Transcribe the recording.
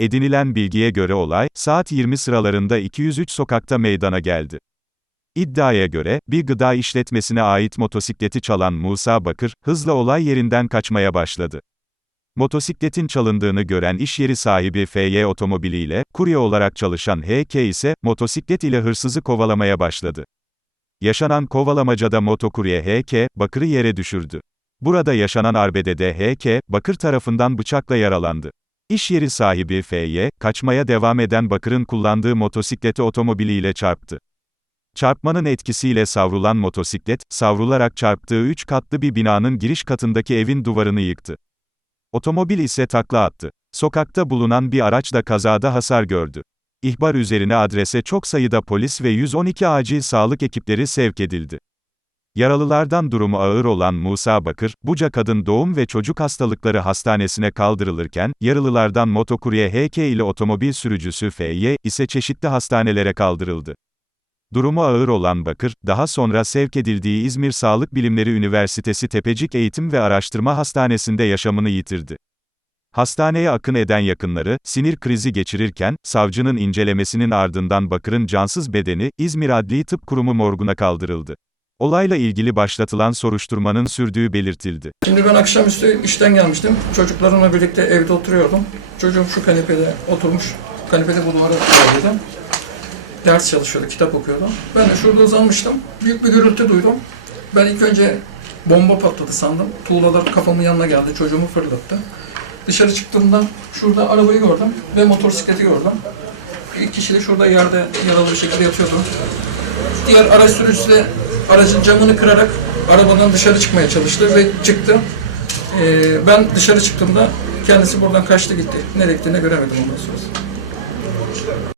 Edinilen bilgiye göre olay, saat 20 sıralarında 203 sokakta meydana geldi. İddiaya göre, bir gıda işletmesine ait motosikleti çalan Musa Bakır, hızla olay yerinden kaçmaya başladı. Motosikletin çalındığını gören iş yeri sahibi FY otomobiliyle, kurye olarak çalışan HK ise, motosiklet ile hırsızı kovalamaya başladı. Yaşanan kovalamacada motokurye HK, Bakır'ı yere düşürdü. Burada yaşanan arbedede HK, Bakır tarafından bıçakla yaralandı. İş yeri sahibi FY, kaçmaya devam eden Bakır'ın kullandığı motosikleti otomobiliyle çarptı. Çarpmanın etkisiyle savrulan motosiklet, savrularak çarptığı 3 katlı bir binanın giriş katındaki evin duvarını yıktı. Otomobil ise takla attı. Sokakta bulunan bir araç da kazada hasar gördü. İhbar üzerine adrese çok sayıda polis ve 112 acil sağlık ekipleri sevk edildi. Yaralılardan durumu ağır olan Musa Bakır, Buca Kadın Doğum ve Çocuk Hastalıkları Hastanesi'ne kaldırılırken, yaralılardan motokurye HK ile otomobil sürücüsü FY ise çeşitli hastanelere kaldırıldı. Durumu ağır olan Bakır, daha sonra sevk edildiği İzmir Sağlık Bilimleri Üniversitesi Tepecik Eğitim ve Araştırma Hastanesi'nde yaşamını yitirdi. Hastaneye akın eden yakınları, sinir krizi geçirirken, savcının incelemesinin ardından Bakır'ın cansız bedeni, İzmir Adli Tıp Kurumu morguna kaldırıldı. Olayla ilgili başlatılan soruşturmanın sürdüğü belirtildi. Şimdi ben akşamüstü işten gelmiştim. Çocuklarımla birlikte evde oturuyordum. Çocuğum şu kanepede oturmuş. Kanepede bu duvara koydum. Ders çalışıyordu, kitap okuyordu. Ben de şurada uzanmıştım. Büyük bir gürültü duydum. Ben ilk önce bomba patladı sandım. Tuğlalar kafamın yanına geldi. Çocuğumu fırlattı. Dışarı çıktığımda şurada arabayı gördüm ve motosikleti gördüm. İlk kişi de şurada yerde yaralı bir şekilde yatıyordu. Diğer araç sürücüsü de aracın camını kırarak arabadan dışarı çıkmaya çalıştı ve çıktı. Ee, ben dışarı çıktığımda kendisi buradan kaçtı gitti. Nereye gittiğini göremedim ondan sonra.